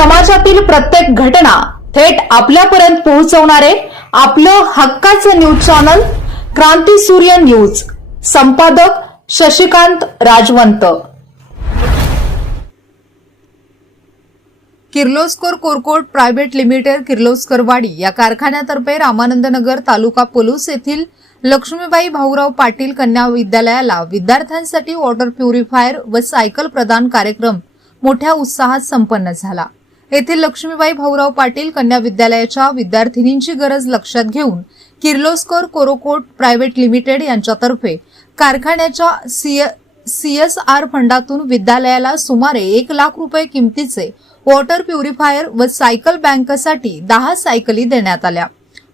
समाजातील प्रत्येक घटना थेट आपल्यापर्यंत पोहोचवणारे आपलं हक्काचं न्यूज चॅनल क्रांती सूर्य न्यूज. संपादक शशिकांत राजवंत. किर्लोस्कर कोरकोट प्रायव्हेट लिमिटेड किर्लोस्करवाडी या कारखान्यातर्फे रामानंदनगर तालुका पोलूस येथील लक्ष्मीबाई भाऊराव पाटील कन्या विद्यालयाला विद्यार्थ्यांसाठी वॉटर प्युरिफायर व सायकल प्रदान कार्यक्रम मोठ्या उत्साहात संपन्न झाला. येथील लक्ष्मीबाई भाऊराव पाटील कन्या विद्यालयाच्या विद्यार्थिनींची गरज लक्षात घेऊन किर्लोस्कर कोरोकोट प्रायव्हेट लिमिटेड यांच्यातर्फे कारखान्याच्या सीए सीएसआर फंडातून विद्यालयाला सुमारे एक लाख रुपये किमतीचे वॉटर प्युरिफायर व सायकल बँकसाठी दहा सायकली देण्यात आल्या.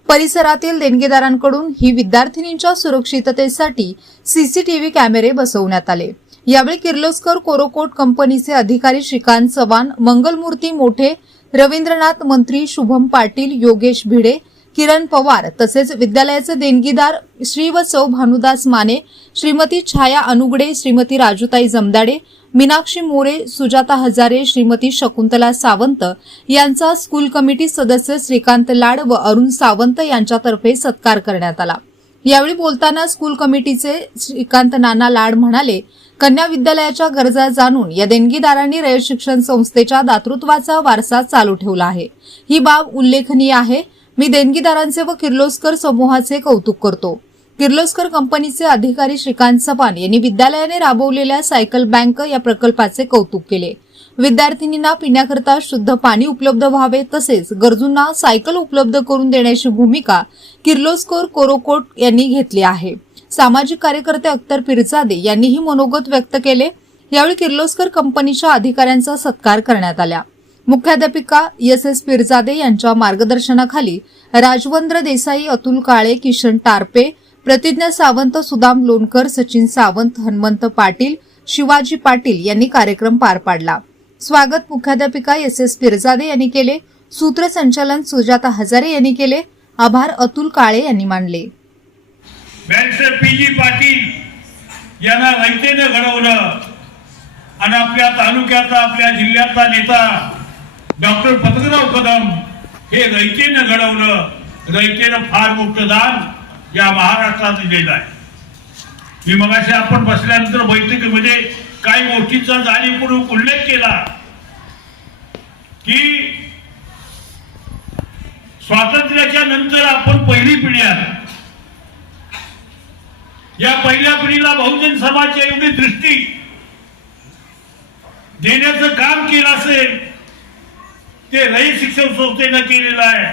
परिसरातील देणगीदारांकडून ही विद्यार्थिनींच्या सुरक्षिततेसाठी सीसीटीव्ही कॅमेरे बसवण्यात आले. यावेळी किर्लोस्कर कोरोकोट कंपनीचे अधिकारी श्रीकांत चव्हाण मंगलमूर्ती मोठे रवींद्रनाथ मंत्री शुभम पाटील योगेश भिडे किरण पवार तसेच विद्यालयाचे देणगीदार श्री व सौ भानुदास माने श्रीमती छाया अनुगडे श्रीमती राजूताई जमदाडे मीनाक्षी मोरे सुजाता हजारे श्रीमती शकुंतला सावंत यांचा स्कूल कमिटी सदस्य श्रीकांत लाड व अरुण सावंत यांच्यातर्फे सत्कार करण्यात आला. यावेळी बोलताना स्कूल कमिटीचे श्रीकांत नाना लाड म्हणाले कन्या विद्यालयाच्या गरजा जाणून या देणगीदारांनी रयत शिक्षण संस्थेच्या दातृत्वाचा वारसा चालू ठेवला आहे. ही बाब उल्लेखनीय आहे. मी देणगीदारांचे व किर्लोस्कर समूहाचे कौतुक करतो. किर्लोस्कर कंपनीचे अधिकारी श्रीकांत चव्हाण यांनी विद्यालयाने राबवलेल्या सायकल बँक या प्रकल्पाचे कौतुक केले. विद्यार्थिनींना पिण्याकरता शुद्ध पाणी उपलब्ध व्हावे तसेच गरजूंना सायकल उपलब्ध करून देण्याची भूमिका किर्लोस्कर कोरोकोट यांनी घेतली आहे. सामाजिक कार्यकर्ते अख्तर पिरजादे यांनीही मनोगत व्यक्त केले. यावेळी किर्लोस्कर कंपनीच्या अधिकाऱ्यांचा सत्कार करण्यात आला. मुख्याध्यापिका एस एस पिरजादे यांच्या मार्गदर्शनाखाली राजवंद्र देसाई अतुल काळे किशन टारपे प्रतिज्ञा सावंत सुदाम लोणकर सचिन सावंत हनुमंत पाटील शिवाजी पाटील यांनी कार्यक्रम पार पाडला. स्वागत मुख्याध्यापिका एस एस पिरजादे यांनी केले. सूत्रसंचालन सुजाता हजारे यांनी केले. आभार अतुल काळे यांनी मानले. बॅरिस्टर पी जी पाटील यांना रयतेनं घडवलं. आणि आपल्या तालुक्याचा आपल्या जिल्ह्याचा नेता डॉक्टर पतंगराव कदम हे रयतेनं घडवलं. रयतेनं फार मोठं दान या महाराष्ट्रात दिलेलं आहे. मी मगाशी आपण बसल्यानंतर बैठकीमध्ये काही गोष्टीचा जाणीवपूर्वक उल्लेख केला की स्वातंत्र्याच्या नंतर आपण पहिली पिढी आहे या पहिल्या पिढीला बहुजन समाजच्या एवढी दृष्टी देण्याचं काम केलं असेल ते रयत शिक्षण संस्थेनं केलेलं आहे.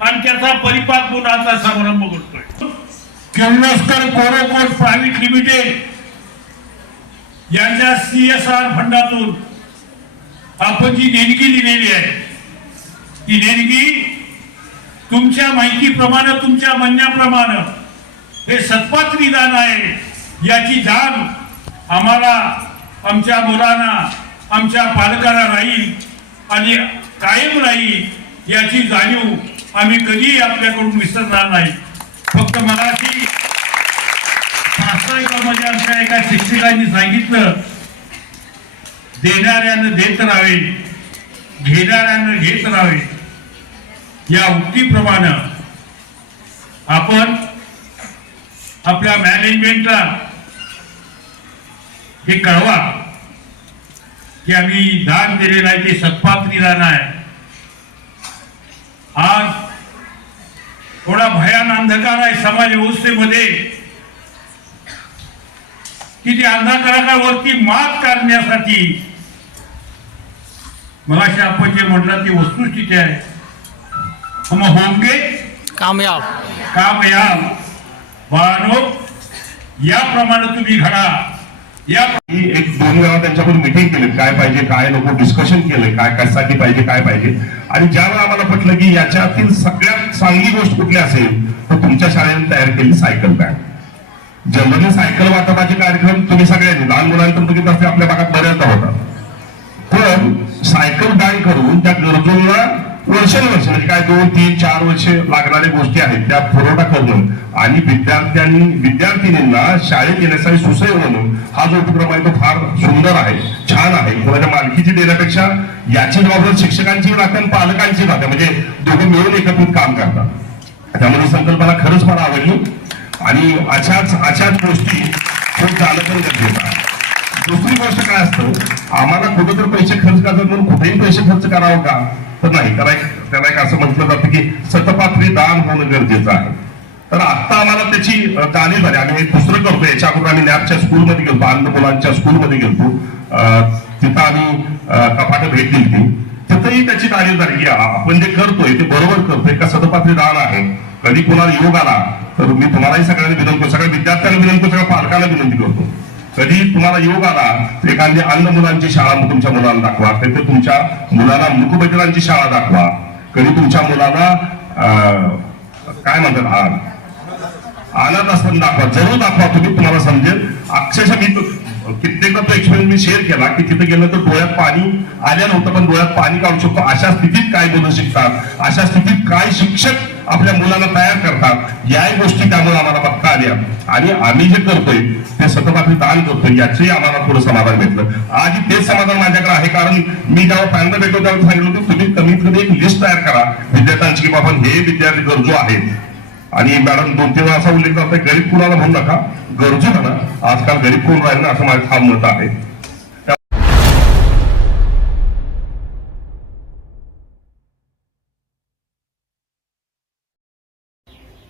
आणि त्याचा परिपाक गुणाचा समारंभ करतोय किर्लोस्कर कोरोकोर प्रायव्हेट लिमिटेड यांच्या सीएसआर फंडातून आपण जी देणगी दिलेली आहे ती देणगी तुमच्या माहितीप्रमाणे तुमच्या म्हणण्याप्रमाणे हे सत्पात विधान आहे. याची जाण आम्हाला आमच्या मुलांना आमच्या पालकांना राहील आणि कायम राहील याची जाणीव आम्ही कधीही आपल्याकडून विसरणार नाही. फक्त मराठी प्रास्ताविकामध्ये म्हणजे आमच्या एका शिक्षकांनी सांगितलं देणाऱ्यानं देत राहावे घेणाऱ्यानं घेत राहावे. या उक्तीप्रमाणे आपण आपल्या मॅनेजमेंटला हे कळवा की आम्ही दान दिलेलं आहे ते सत्पात्री दान आहे आज थोडा भयान अंधकार आहे समाज व्यवस्थेमध्ये की त्या अंधकारावरती मात करण्यासाठी मगाशी आपण जे म्हटलं ती वस्तुस्थिती आहे. हम होंगे कामयाब. कामयाब. बाळानो याप्रमाणे तुम्ही घडा. या एक दोन वेळा त्यांच्याकडून मिटिंग केली. काय पाहिजे काय नको डिस्कशन केलं. काय कशासाठी पाहिजे काय पाहिजे. आणि ज्यावेळेला आम्हाला पटलं की याच्यातील सगळ्यात चांगली गोष्ट कुठली असेल तर तुमच्या शाळेने तयार केली सायकल बॅग जनरली सायकल वाटपाचे कार्यक्रम तुम्ही सगळ्यांनी लहान मुलांतर्फे आपल्या भागात बऱ्याचदा होतात. पण सायकल बँक करून त्या गरजूंना वर्षानुवर्ष म्हणजे काय दोन तीन चार वर्ष लागणाऱ्या गोष्टी आहेत त्या पुरवठा करणं आणि विद्यार्थ्यांनी विद्यार्थिनींना शाळेत येण्यासाठी सुसह्य म्हणून हा जो उपक्रम आहे तो फार सुंदर आहे छान आहे. कोणाच्या मालकीची देण्यापेक्षा याची जबाबदारी शिक्षकांची राहते आणि पालकांची राहते म्हणजे दोघं मिळून एकत्रित काम करतात. त्यामुळे संकल्पना खरंच मला आवडली. आणि अशाच अशाच गोष्टी खूप चालत गरजेचं आहे. दुसरी गोष्ट काय असतं आम्हाला कुठं तर पैसे खर्च करतात म्हणून कुठेही पैसे खर्च करावं का? तर नाही त्याला एक त्याला एक असं म्हटलं जातं की सतपात्री दान होणं गरजेचं आहे. तर आता आम्हाला त्याची जाणीव झाली. आम्ही दुसरं करतो याच्या अगोदर आम्ही नॅपच्या स्कूलमध्ये गेलो अंध मुलांच्या स्कूलमध्ये गेलो तिथं आम्ही कपाट भेट दिली तिथंही त्याची जाणीव झाली की आपण जे करतोय ते बरोबर करतोय का सतपात्री दान आहे? कधी कोणाला योग आला तर मी तुम्हालाही सगळ्यांना विनंती करतो. सगळ्या विद्यार्थ्यांना विनंती करतो सगळ्या पालकांना विनंती करतो. कधी तुम्हाला योग आला तर एखादी अन्न मुलांची शाळा तुमच्या मुलाला दाखवा. कधी तुमच्या मुलाला मुकबधिरांची शाळा दाखवा. कधी तुमच्या मुलाला अं, काय म्हणतात हा अनाथ आश्रम दाखवा. जरूर दाखवा तुम्ही तुम्हाला समजेल. अक्षरशः मी कित्येकदा तो एक्सपिरियन्स मी शेअर केला की तिथे गेलं तर डोळ्यात पाणी आलं नव्हतं पण डोळ्यात पाणी काढू शकतो. अशा स्थितीत काय मुलं शिकतात? अशा स्थितीत काय शिक्षक आपल्या मुलांना तयार करतात. या गोष्टी त्यामुळे आम्हाला बघता आल्या. आणि आम्ही जे करतोय ते सतत दान करतोय याचंही आम्हाला थोडं समाधान भेटलं. आज तेच समाधान माझ्याकडे आहे कारण मी जेव्हा पहिल्यांदा भेटलो त्यावेळी सांगितलं होतं तुम्ही कमीत कमी एक लिस्ट तयार करा. विद्यार्थ्यांची की बाबा हे विद्यार्थी गरजू आहेत आणि मॅडम दोन तीन वेळा असा उल्लेख करताय गरीब कुणाला म्हणू नका. गरजू म्हणा. आजकाल गरीब कोण राहील ना असं माझं ठाम मत आहे.